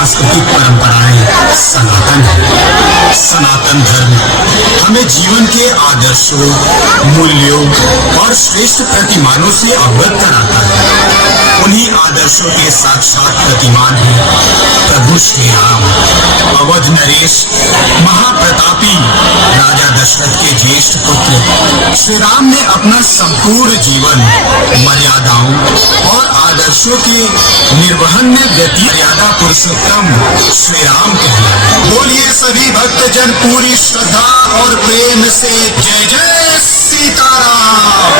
सांस्कृतिक परंपराएं सनातन है। सनातन धर्म हमें जीवन के आदर्शों, मूल्यों और श्रेष्ठ प्रतिमानों से अवगत कराता है। उन्हीं आदर्शों के साक्षात प्रतिमान हैं प्रभु श्री राम। अवध नरेश महाप्रतापी राजा दशरथ के ज्येष्ठ पुत्र श्री राम ने अपना संपूर्ण जीवन मर्यादाओं और आदर्शों के निर्वहन में व्यतीत मर्यादा पुरुषोत्तम श्री राम कहलाए। बोलिए सभी भक्तजन पूरी श्रद्धा और प्रेम से जय जय सीताराम।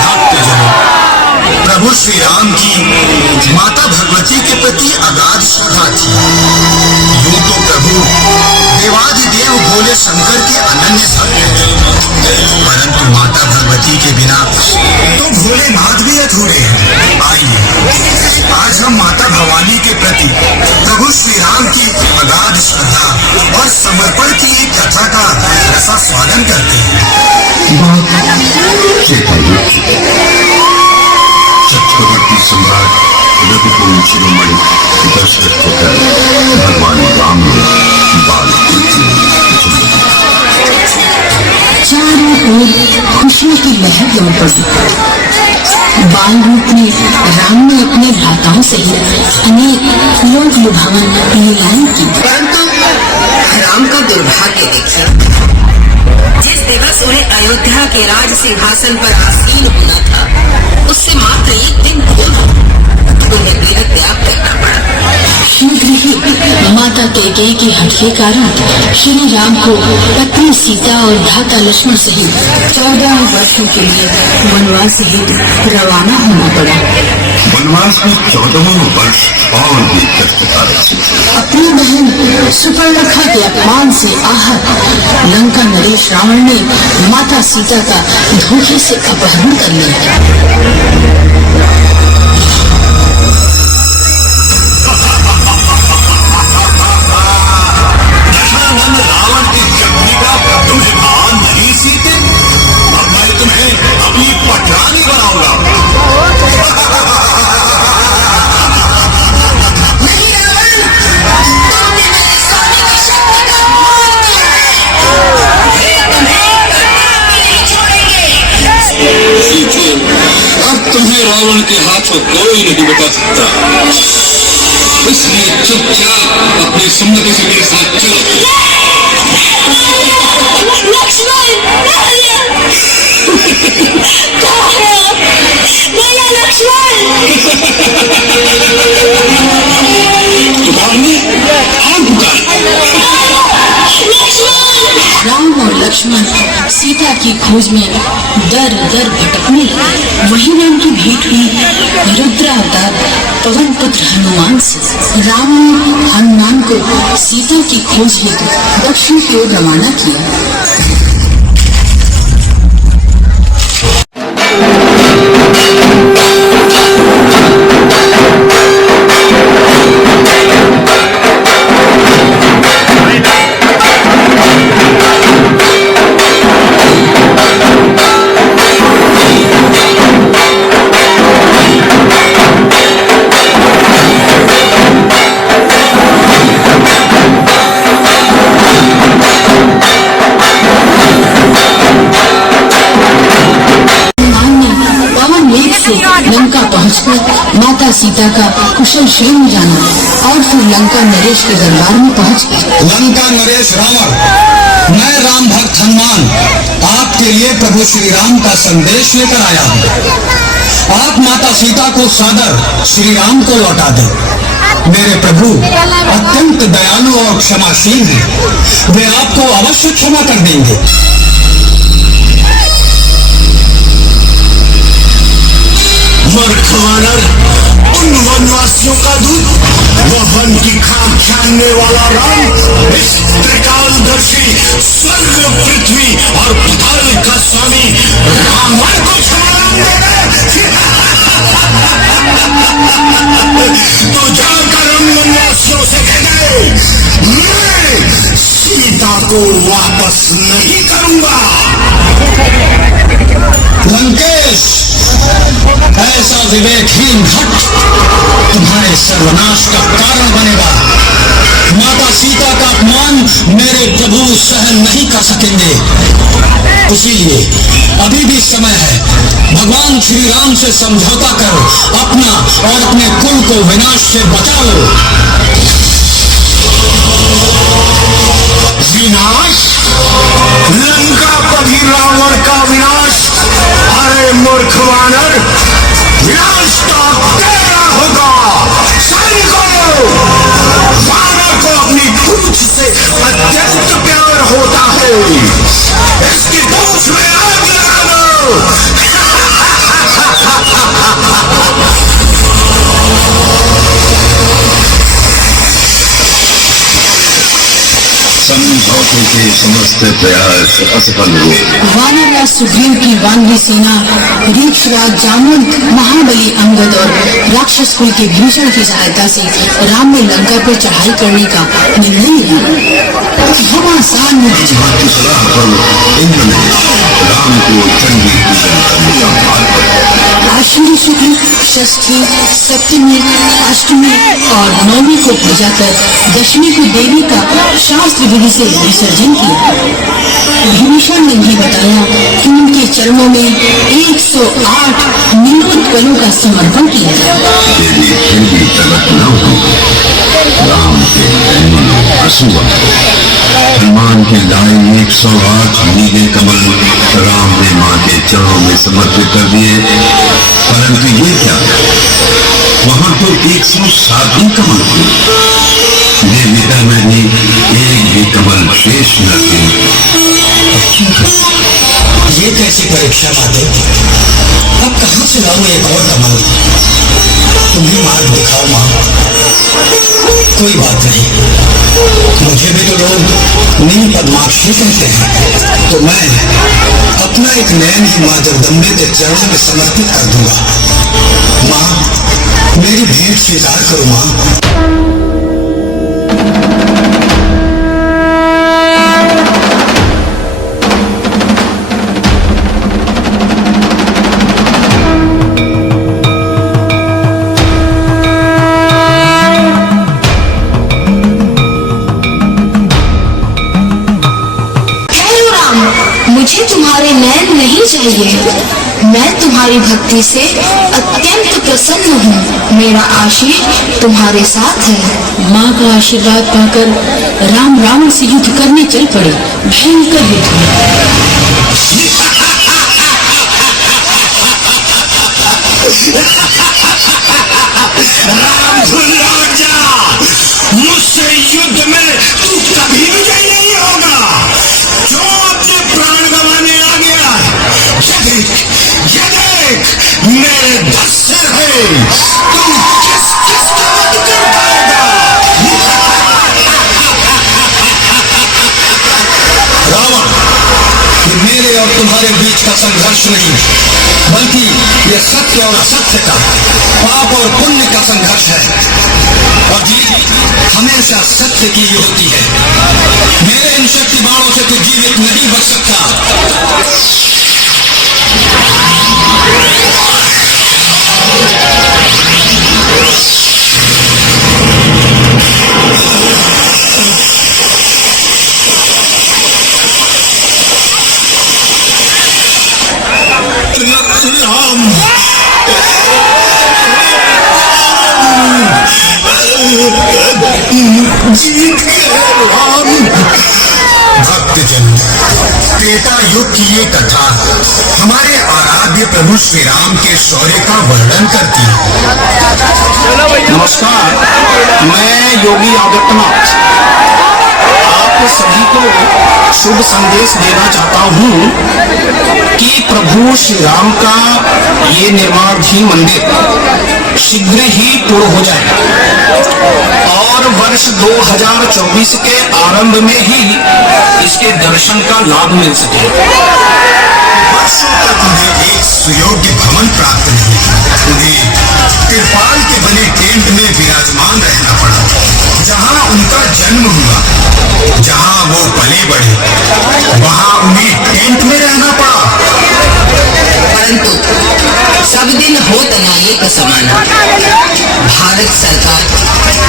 भक्तजन, प्रभु श्री राम की माता भगवती के प्रति अगाध श्रद्धा थी। यूं तो प्रभु देवादिदेव भोले शंकर के अनन्य भक्त थे, परंतु माता भगवती के बिना तो भोलेनाथ भी अधूरे हैं। आइए आज हम माता भवानी के प्रति प्रभु श्री राम की अगाध श्रद्धा और समर्पण की एक कथा का रसा स्वागत करते हैं। चक्रवर्ती सम्राट रघुकुल शिरोमणि दशरथ पुत्र भगवान राम ने बाल चारों ओर खुशियों की लहर दौड़ पड़ी। बाल रूप में राम ने अपने भ्राताओं सहित अनेक लोक लुभावन लीलाएं की। परंतु राम का दुर्भाग्य देखिए, जिस दिवस उन्हें अयोध्या के राज सिंहासन पर आसीन होना था, उससे मात्र एक दिन पूर्व उन्हें बेहद त्याग करना पड़ा। शीघ्र ही माता कैकेयी के हठ के कारण श्री राम को पत्नी सीता और भ्राता लक्ष्मण सहित 14 वर्षों के लिए वनवास हेतु रवाना होना पड़ा। वनवास में 14वां वर्ष और भी कष्टकारक। अपनी बहन सुपर्णखा के अपमान से आहत लंका नरेश रावण ने माता सीता का धोखे से अपहरण कर लिया। तुम्हें रावण के हाथों कोई नहीं बचा सकता, इसलिए चुपचाप अपनी सुन्नति से मेरे साथ चलो। लक्ष्मण, कहाँ है आप? मेरा लक्ष्मण। पुकारने हाथ पुकार। राम और लक्ष्मण सीता की खोज में दर दर भटकने लगे। वहीं उनकी भेंट हुई रुद्रावतार पवन पुत्र हनुमान से। राम ने हनुमान को सीता की खोज हेतु दक्षिण की ओर रवाना किया। लंका पहुंचकर माता सीता का कुशल क्षेम जाना और फिर लंका नरेश के दरबार में पहुंच गए। लंका नरेश रावण, मैं राम भक्त हनुमान आपके लिए प्रभु श्री राम का संदेश लेकर आया हूँ। आप माता सीता को सादर श्री राम को लौटा दें। मेरे प्रभु अत्यंत दयालु और क्षमाशील हैं, वे आपको अवश्य क्षमा कर देंगे। मर्खवानर उन वनवासियों का दूत, वह वन की खाक छानने वाला राम, इस त्रिकालदर्शी स्वर्ग पृथ्वी और पाताल का स्वामी रावण को क्षमा दे। तो जाकर उन वनवासियों से कह दे, मैं सीता को वापस नहीं करूंगा। लंकेश, ऐसा विवेकहीन हट तुम्हारे सर्वनाश का कारण बनेगा। माता सीता का अपमान मेरे प्रभु सहन नहीं कर सकेंगे। इसीलिए अभी भी समय है, भगवान श्री राम से समझौता करो, अपना और अपने कुल को विनाश से बचाओ। विनाश? लंका पति रावण का विनाश? अरे मूर्ख वानर, विनाश तो तेरा होगा। सैनिकों, वानर को अपनी पूंछ से अत्यंत प्यार होता है, इसकी पूंछ में आग लगा दो। समझौते के समस्त प्रयास असफल हुए। वानरराज सुग्रीव की वानरी सेना रीक्षराज जामवंत, महाबली अंगद और राक्षस कुल के भीषण की सहायता से राम ने लंका पर चढ़ाई करने का निर्णय लिया। घमासान में मां की सलाह पर इंद्र ने राम को चंडी पूजन करने का भार पड़ा। आश्विनी शुक्ल, षष्ठी, सप्तमी, अष्टमी और नवमी को पूजा कर दशमी को देवी का शास्त्र विधि से विसर्जन किया। विभीषण ने भी बताया कि उनके चरणों में 108 नीलोत्पलों का समर्पण किया। देवी फिर भी प्रकट न हुई। राम के नैनों में आंसू आ गए। हनुमान के लाए 108 नीले कमल राम ने मां के चरणों में समर्पित कर दिए, परंतु ये क्या, वहां तो 107 ही कमल थे। देवी में भी एक भी कमल शेष न थे। ये कैसी परीक्षा माते? अब कहां से लाऊं एक और कमल? तुम्हें मार्ग दिखाओ मां। कोई बात नहीं, मुझे भी तो लोग नील पद्माक्षी कहते हैं, तो मैं अपना एक नयन ही मां जगदम्बे के चरणों में समर्पित कर दूंगा। मां, मेरी भेंट स्वीकार करो मां। मुझे तुम्हारे नयन नहीं चाहिए। मैं तुम्हारी भक्ति से अत्यंत प्रसन्न हूँ। मेरा आशीष तुम्हारे साथ है। माँ का आशीर्वाद पाकर राम रावण से युद्ध करने चल पड़े। भयंकर युद्ध हुआ। मुझसे युद्ध में तू कभी विजयी नहीं होगा। जो अपने प्राण गंवाने आ गया, ये देख मेरे 10 सिर है। तू किस किस का वध कर पाएगा? रावण, ये मेरे और तुम्हारे बीच का संघर्ष नहीं, बल्कि ये सत्य और असत्य का, पाप और पुण्य का संघर्ष है। और जीत हमेशा सत्य की ही होती है। मेरे इन शक्ति बाणों से तू जीवित नहीं बच सकता। भक्तजन, त्रेता युग की ये कथा हमारे आराध्य प्रभु श्री राम के शौर्य का वर्णन करती है। नमस्कार, मैं योगी आदित्यनाथ आप सभी को शुभ संदेश देना चाहता हूँ कि प्रभु श्री राम का ये निर्माणाधीन मंदिर शीघ्र ही पूर्ण हो जाएगा और वर्ष 2024 के आरंभ में ही इसके दर्शन का लाभ मिल सके। वर्षों तक उन्हें एक सुयोग्य भवन प्राप्त नहीं, उन्हें तिरपाल के बने टेंट में विराजमान रहना पड़ा, जहाँ उनका जन्म हुआ, जहाँ वो पले बढ़े, वहाँ उन्हें टेंट में रहना पड़ा। परंतु सब दिन होत ना एक समान। भारत सरकार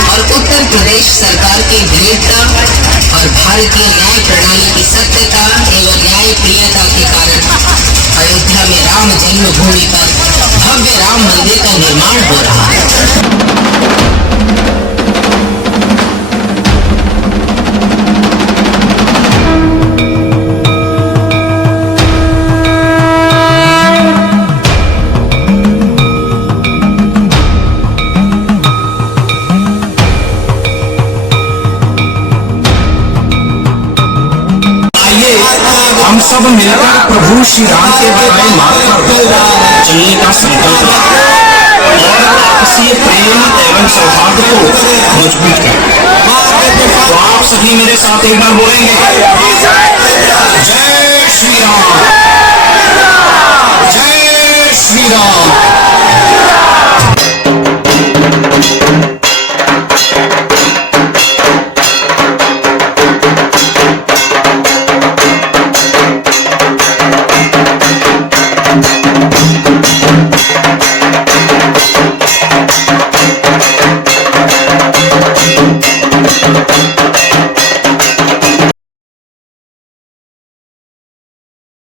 और उत्तर प्रदेश सरकार की दृढ़ता और भारतीय न्याय प्रणाली की सत्यता एवं न्याय प्रियता के कारण अयोध्या में राम जन्मभूमि पर भव्य राम मंदिर का निर्माण हो रहा है। हम सब मिलकर प्रभु श्री राम के दाएं मार्ग पर चलने का संकल्प लें और आपसी प्रेम एवं सौहार्द को मजबूत करें। तो आप सभी मेरे साथ एक बार बोलेंगे, जय श्री राम।